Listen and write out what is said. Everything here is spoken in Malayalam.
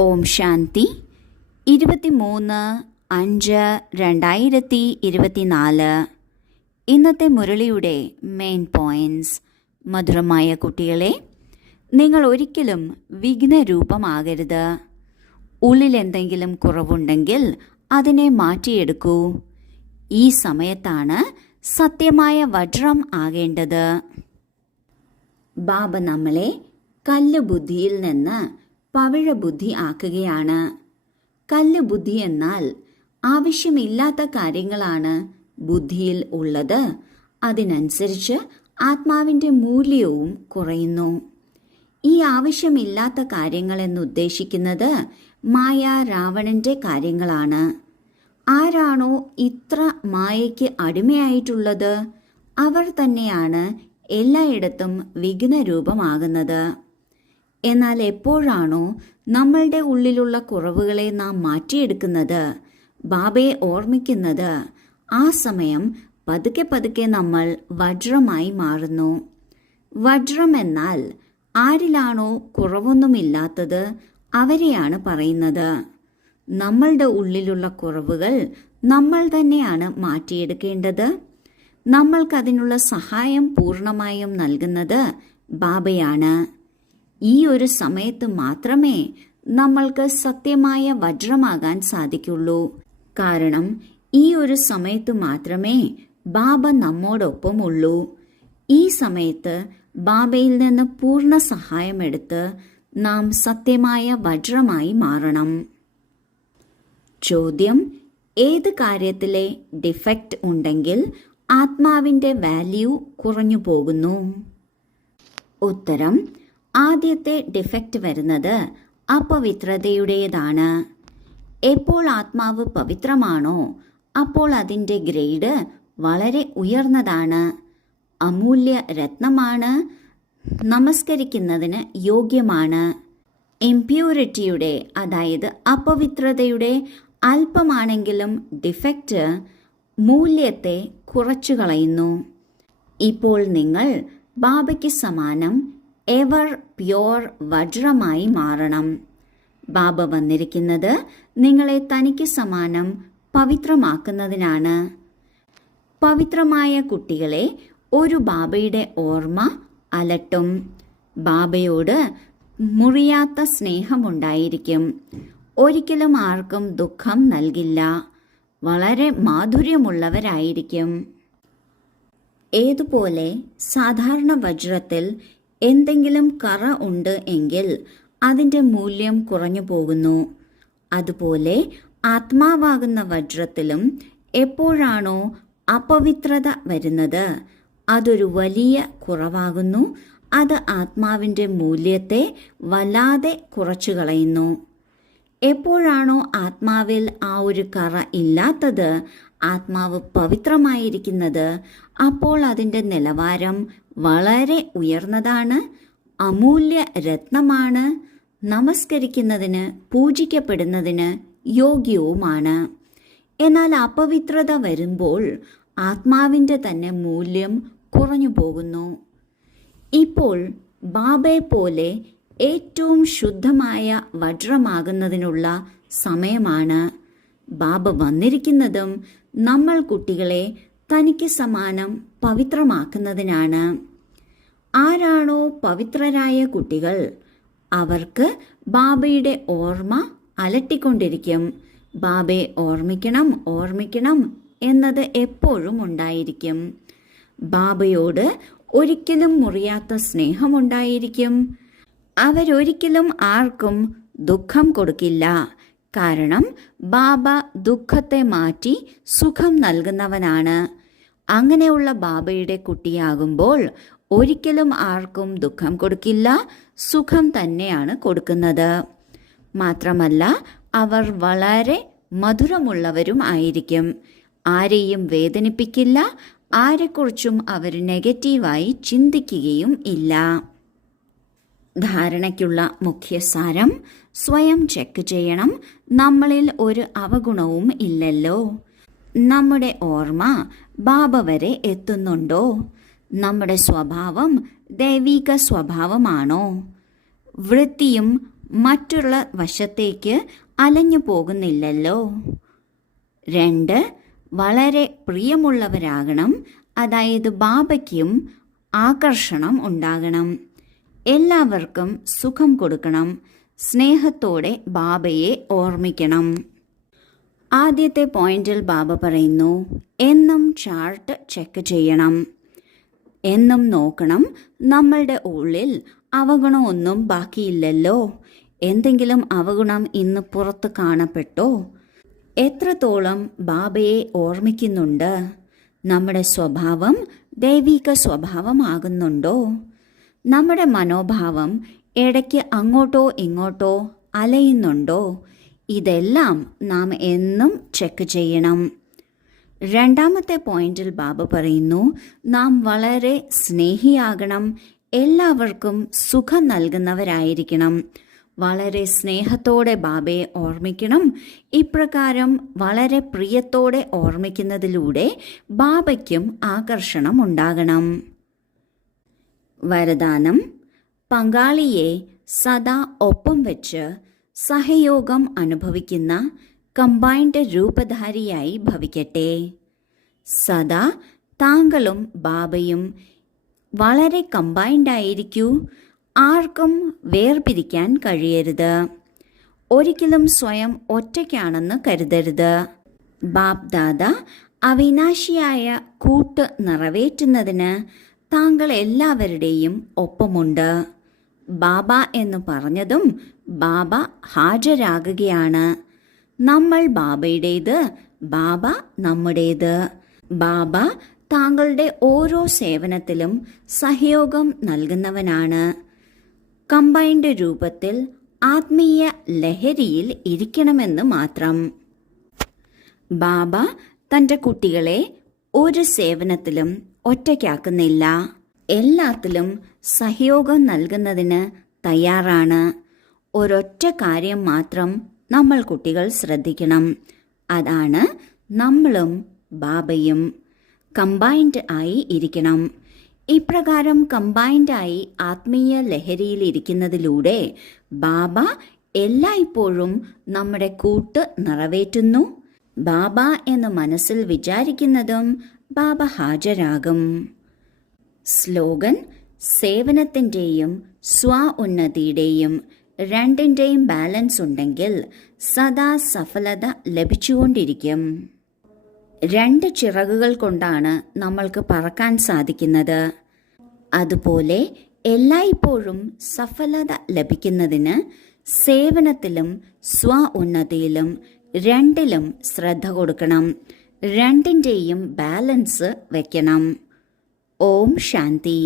ഓം ശാന്തി. 23/5/2024. ഇന്നത്തെ മുരളിയുടെ മെയിൻ പോയിന്റ്സ്. മധുരമായ കുട്ടികളെ, നിങ്ങൾ ഒരിക്കലും വിഘ്നരൂപമാകരുത്. ഉള്ളിൽ എന്തെങ്കിലും കുറവുണ്ടെങ്കിൽ അതിനെ മാറ്റിയെടുക്കൂ. ഈ സമയത്താണ് സത്യമായ വജ്രം ആകേണ്ടത്. ബാബ നമ്മളെ കല്ല് ബുദ്ധിയിൽ നിന്ന് പവിഴ ബുദ്ധി ആക്കുകയാണ്. കല്ല് ബുദ്ധി എന്നാൽ ആവശ്യമില്ലാത്ത കാര്യങ്ങളാണ് ബുദ്ധിയിൽ ഉള്ളത്. അതിനനുസരിച്ച് ആത്മാവിൻ്റെ മൂല്യവും കുറയുന്നു. ഈ ആവശ്യമില്ലാത്ത കാര്യങ്ങൾ എന്നുദ്ദേശിക്കുന്നത് മായ രാവണന്റെ കാര്യങ്ങളാണ്. ആരാണോ ഇത്ര മായയ്ക്ക് അടിമയായിട്ടുള്ളത്, അവർ തന്നെയാണ് എല്ലായിടത്തും വിഘ്നരൂപമാകുന്നത്. എന്നാൽ എപ്പോഴാണോ നമ്മളുടെ ഉള്ളിലുള്ള കുറവുകളെ നാം മാറ്റിയെടുക്കുന്നത്, ബാബയെ ഓർമ്മിക്കുന്നത്, ആ സമയം പതുക്കെ പതുക്കെ നമ്മൾ വജ്രമായി മാറുന്നു. വജ്രം എന്നാൽ ആരിലാണോ കുറവൊന്നുമില്ലാത്തത് അവരെയാണ് പറയുന്നത്. നമ്മളുടെ ഉള്ളിലുള്ള കുറവുകൾ നമ്മൾ തന്നെയാണ് മാറ്റിയെടുക്കേണ്ടത്. നമ്മൾക്കതിനുള്ള സഹായം പൂർണ്ണമായും നൽകുന്നത് ബാബയാണ്. ഈ ഒരു സമയത്ത് മാത്രമേ നമ്മൾക്ക് സത്യമായ വജ്രമാകാൻ സാധിക്കുള്ളൂ. കാരണം ഈ ഒരു സമയത്ത് മാത്രമേ ബാബ നമ്മോടൊപ്പം ഉള്ളൂ. ഈ സമയത്ത് ബാബയിൽ നിന്ന് പൂർണ്ണ സഹായമെടുത്ത് നാം സത്യമായ വജ്രമായി മാറണം. ചോദ്യം: ഏത് കാര്യത്തിലെ ഡിഫക്റ്റ് ഉണ്ടെങ്കിൽ ആത്മാവിൻ്റെ വാല്യൂ കുറഞ്ഞു പോകുന്നു? ഉത്തരം: ആദ്യത്തെ ഡിഫക്റ്റ് വരുന്നത് അപവിത്രതയുടേതാണ്. എപ്പോൾ ആത്മാവ് പവിത്രമാണോ അപ്പോൾ അതിൻ്റെ ഗ്രേഡ് വളരെ ഉയർന്നതാണ്. അമൂല്യ രത്നമാണ്, നമസ്കരിക്കുന്നതിന് യോഗ്യമാണ്. ഇംപ്യൂരിറ്റിയുടെ, അതായത് അപവിത്രതയുടെ അല്പമാണെങ്കിലും ഡിഫക്റ്റ് മൂല്യത്തെ കുറച്ചു കളയുന്നു. ഇപ്പോൾ നിങ്ങൾ ബാബയ്ക്ക് സമാനം എവർ പ്യോർ വജ്രമായി മാറണം. ബാബ വന്നിരിക്കുന്നത് നിങ്ങളെ തനിക്ക് സമാനം പവിത്രമാക്കുന്നതിനാണ്. പവിത്രമായ കുട്ടികളെ ഒരു ബാബയുടെ ഓർമ്മ അലട്ടും. ബാബയോട് മുറിയാത്ത സ്നേഹമുണ്ടായിരിക്കും. ഒരിക്കലും ആർക്കും ദുഃഖം നൽകില്ല. വളരെ മാധുര്യമുള്ളവരായിരിക്കും. ഏതുപോലെ സാധാരണ വജ്രത്തിൽ എന്തെങ്കിലും കറ ഉണ്ട് എങ്കിൽ അതിൻ്റെ മൂല്യം കുറഞ്ഞു പോകുന്നു, അതുപോലെ ആത്മാവാകുന്ന വജ്രത്തിലും എപ്പോഴാണോ അപവിത്രത വരുന്നത് അതൊരു വലിയ കുറവാകുന്നു. അത് ആത്മാവിൻ്റെ മൂല്യത്തെ വല്ലാതെ കുറച്ചു കളയുന്നു. എപ്പോഴാണോ ആത്മാവിൽ ആ ഒരു കറ ഇല്ലാത്തത്, ആത്മാവ് പവിത്രമായിരിക്കുന്നത്, അപ്പോൾ അതിൻ്റെ നിലവാരം വളരെ ഉയർന്നതാണ്, അമൂല്യ രത്നമാണ്, നമസ്കരിക്കുന്നതിന് പൂജിക്കപ്പെടുന്നതിന് യോഗ്യവുമാണ്. എന്നാൽ അപവിത്രത വരുമ്പോൾ ആത്മാവിൻ്റെ തന്നെ മൂല്യം കുറഞ്ഞു പോകുന്നു. ഇപ്പോൾ ബാബയെ പോലെ ഏറ്റവും ശുദ്ധമായ വജ്രമാകുന്നതിനുള്ള സമയമാണ്. ബാബ വന്നിരിക്കുന്നതും നമ്മൾ കുട്ടികളെ തനിക്ക് സമാനം പവിത്രമാക്കുന്നതിനാണ്. ആരാണോ പവിത്രരായ കുട്ടികൾ അവർക്ക് ബാബയുടെ ഓർമ്മ അലട്ടിക്കൊണ്ടിരിക്കും. ബാബയെ ഓർമ്മിക്കണം ഓർമ്മിക്കണം എന്നത് എപ്പോഴും ഉണ്ടായിരിക്കും. ബാബയോട് ഒരിക്കലും മുറിയാത്ത സ്നേഹമുണ്ടായിരിക്കും. അവരൊരിക്കലും ആർക്കും ദുഃഖം കൊടുക്കില്ല. കാരണം ബാബ ദുഃഖത്തെ മാറ്റി സുഖം നൽകുന്നവനാണ്. അങ്ങനെയുള്ള ബാബയുടെ കുട്ടിയാകുമ്പോൾ ഒരിക്കലും ആർക്കും ദുഃഖം കൊടുക്കില്ല, സുഖം തന്നെയാണ് കൊടുക്കുന്നത്. മാത്രമല്ല അവർ വളരെ മധുരമുള്ളവരും ആയിരിക്കും. ആരെയും വേദനിപ്പിക്കില്ല, ആരെക്കുറിച്ചും അവർ നെഗറ്റീവായി ചിന്തിക്കുകയും ഇല്ല. ധാരണയ്ക്കുള്ള മുഖ്യസാരം: സ്വയം ചെക്ക് ചെയ്യണം. നമ്മളിൽ ഒരു അവഗുണവും ഇല്ലല്ലോ. നമ്മുടെ ഓർമ്മ ബാബ വരെ എത്തുന്നുണ്ടോ? നമ്മുടെ സ്വഭാവം ദൈവിക സ്വഭാവമാണോ? വൃത്തിയും മറ്റുള്ള വശത്തേക്ക് അലഞ്ഞു പോകുന്നില്ലല്ലോ. 2. വളരെ പ്രിയമുള്ളവരാകണം. അതായത് ബാബയ്ക്കും ആകർഷണം ഉണ്ടാകണം. എല്ലാവർക്കും സുഖം കൊടുക്കണം. സ്നേഹത്തോടെ ബാബയെ ഓർമ്മിക്കണം. ആദ്യത്തെ പോയിന്റിൽ ബാബ പറയുന്നു, എന്നും ചാർട്ട് ചെക്ക് ചെയ്യണം. എന്നും നോക്കണം നമ്മളുടെ ഉള്ളിൽ അവഗുണമൊന്നും ബാക്കിയില്ലല്ലോ. എന്തെങ്കിലും അവഗുണം ഇന്ന് പുറത്ത് കാണപ്പെട്ടോ? എത്രത്തോളം ബാബയെ ഓർമ്മിക്കുന്നുണ്ട്? നമ്മുടെ സ്വഭാവം ദൈവിക സ്വഭാവമാകുന്നുണ്ടോ? നമ്മുടെ മനോഭാവം ഇടയ്ക്ക് അങ്ങോട്ടോ ഇങ്ങോട്ടോ അലയുന്നുണ്ടോ? ഇതെല്ലാം നാം എന്നും ചെക്ക് ചെയ്യണം. രണ്ടാമത്തെ പോയിന്റിൽ ബാബ പറയുന്നു, നാം വളരെ സ്നേഹിയാകണം. എല്ലാവർക്കും സുഖം നൽകുന്നവരായിരിക്കണം. വളരെ സ്നേഹത്തോടെ ബാബയെ ഓർമ്മിക്കണം. ഇപ്രകാരം വളരെ പ്രിയത്തോടെ ഓർമ്മിക്കുന്നതിലൂടെ ബാബയ്ക്കും ആകർഷണം ഉണ്ടാകണം. വരദാനം: പങ്കാളിയെ സദാ ഒപ്പം വെച്ച് സഹയോഗം അനുഭവിക്കുന്ന കമ്പൈൻഡ് രൂപധാരിയായി ഭവിക്കട്ടെ. സദാ താങ്കളും ബാബയും വളരെ കമ്പൈൻഡായിരിക്കൂ. ആർക്കും വേർപിരിക്കാൻ കഴിയരുത്. ഒരിക്കലും സ്വയം ഒറ്റയ്ക്കാണെന്ന് കരുതരുത്. ബാപ് ദാദ അവിനാശിയായ കൂട്ട് നിറവേറ്റുന്നതിന് താങ്കൾ എല്ലാവരുടെയും ഒപ്പമുണ്ട്. ബാബ എന്ന് പറഞ്ഞതും ബാബ ഹാജരാകുകയാണ്. നമ്മൾ ബാബയുടേത്, ബാബ നമ്മുടേത്. ബാബ താങ്കളുടെ ഓരോ സേവനത്തിലും സഹയോഗം നൽകുന്നവനാണ്. കമ്പൈൻഡ് രൂപത്തിൽ ആത്മീയ ലഹരിയിൽ ഇരിക്കണമെന്ന് മാത്രം. ബാബ തൻ്റെ കുട്ടികളെ ഒരു സേവനത്തിലും ഒറ്റയ്ക്കാക്കുന്നില്ല. എല്ലാത്തിലും സഹയോഗം നൽകുന്നതിന് തയ്യാറാണ്. ഒരൊറ്റ കാര്യം മാത്രം നമ്മൾ കുട്ടികൾ ശ്രദ്ധിക്കണം. അതാണ് നമ്മളും ബാബയും കമ്പൈൻഡ് ആയി ഇരിക്കണം. ഇപ്രകാരം കമ്പൈൻഡായി ആത്മീയ ലഹരിയിൽ ഇരിക്കുന്നതിലൂടെ ബാബ എല്ലായ്പ്പോഴും നമ്മുടെ കൂട്ട് നിറവേറ്റുന്നു. ബാബ എന്ന് മനസ്സിൽ വിചാരിക്കുന്നതും ബാബ ഹാജരാകും. സ്ലോഗൻ: സേവനത്തിൻ്റെയും സ്വ ഉന്നതിയുടെയും രണ്ടിൻ്റെയും ബാലൻസ് ഉണ്ടെങ്കിൽ സദാ സഫലത ലഭിച്ചുകൊണ്ടിരിക്കും. 2 ചിറകുകൾ കൊണ്ടാണ് നമ്മൾക്ക് പറക്കാൻ സാധിക്കുന്നത്. അതുപോലെ എല്ലായ്പ്പോഴും സഫലത ലഭിക്കുന്നതിന് സേവനത്തിലും സ്വ ഉന്നതിയിലും രണ്ടിലും ശ്രദ്ധ കൊടുക്കണം. രണ്ടിൻ്റെയും ബാലൻസ് വയ്ക്കണം. ഓം ശാന്തി.